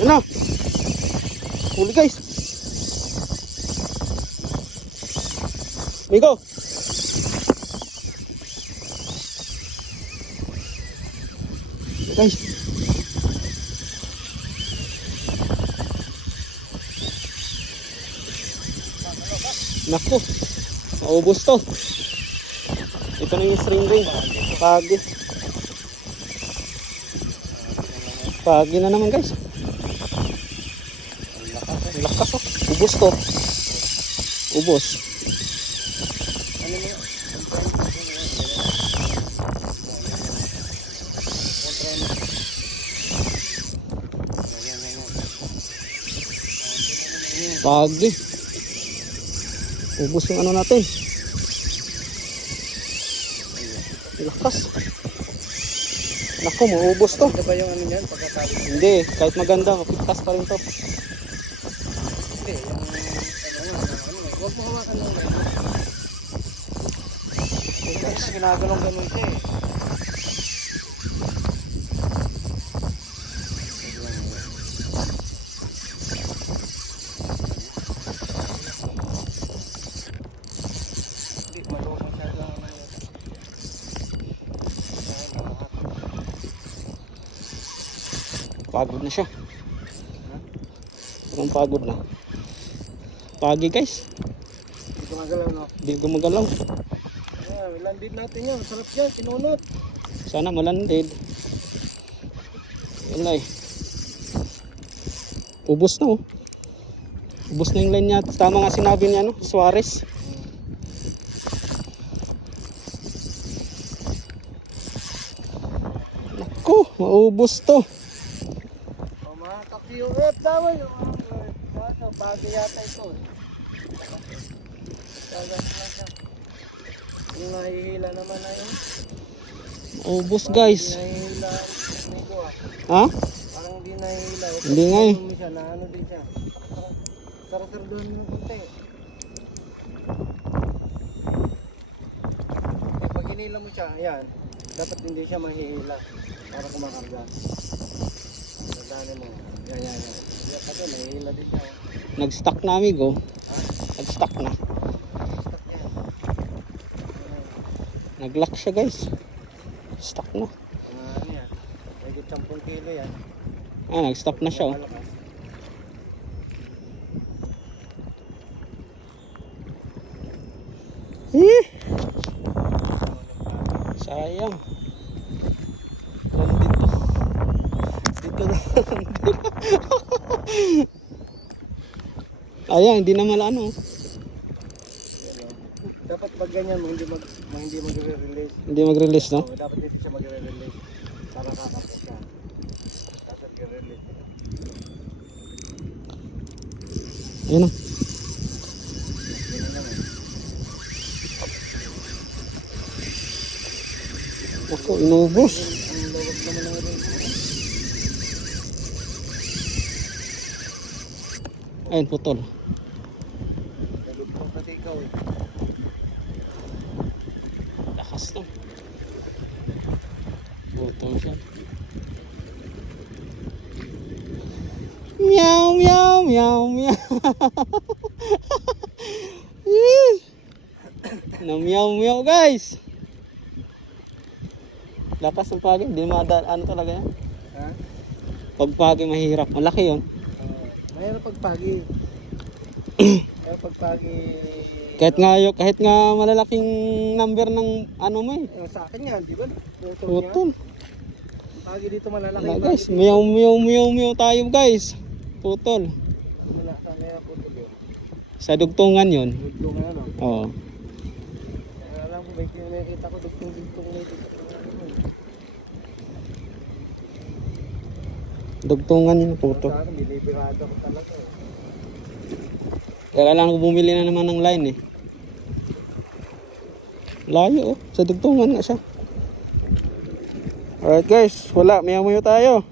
Ano? Huli guys. Migo. Guys. Naku. Maubos to. Ito na yung string ring. Pagi. Pagi na naman guys. Lakas oh. Ubos to. Ubos. Pagi. Ubos yung ano natin. Lakas. Naku, maubos to. Ito ba yung ano yan? Pagkatapos? Hindi, kahit maganda, mapitas pa rin to. Hindi, yung huwag mo hawakan lang yan. Kasi ginagalong ganun siya eh. Hindi, malusong siya lang. Pagod na siya. Parang pagod na. Pagi guys. Hindi gumagalaw, no? Di gumagalaw. Landid natin yan. Sarap yan, sinunod. Sana malandid. Wala eh. Ubos na oh. Ubos na yung line niya. Tama nga sinabi niya no, Suarez. Naku, maubos to. O mga ka-QF daw yung bago yata ito. Yung nahihila naman na yun. Ubos guys. Nahihila. Ha? Parang hindi nahihila. Hindi nga eh. Naano din siya. Sarap doon ng punti. Pag hinila mo siya, ayan. Dapat hindi siya mahihila. Para kumakarga. Tandaan mo. Yan. Yan kasi mahihila din siya. Nag-stuck na amigo. Ha? Nag-stuck na. Stop yan. Nag-lock siya guys. Stuck na. Ano yan? May 10 kilo yan. Ah, nag-stop na siya oh. Malakas. Eh. Sayang. Dito na. Ayan, hindi na malano. Dapat pag ganyan hindi magre-release. Hindi mag-release no? Oo, dapat dito siya magre-release. Para kakapos siya. Dapat i-release. Ayan oh. Ganun lang eh. Ako, inubos. Ang lawag naman ng release. Ayun, putol. Nagugpong pati ikaw eh. Lakas to. Putol siya. Meow, meow, meow, meow. Na meow, meow guys. Lakas ng pagi. Hindi ano talaga yan. Ha? Pag pagi mahirap. Malaki yun. Mayroon pagpagi. Mayroon pagpagi. Kahit nga malalaking number ng ano mo eh. Yung sa akin yan, di ba? Putol. Pagi dito malalaki. Wala guys. Meow, meow, meow, meow tayo guys. Putol. Sa dugtungan yun. Dugtong na ano. Oo. Alam ko, may nakita ko dugtong na ito. Dugtungan yun, puto. Sa akin, deliberado ko talaga eh. Kaya kailangan ko bumili na naman ng line eh. Layo oh. Sa dugtungan nga siya. Alright guys, wala. Mayaw tayo.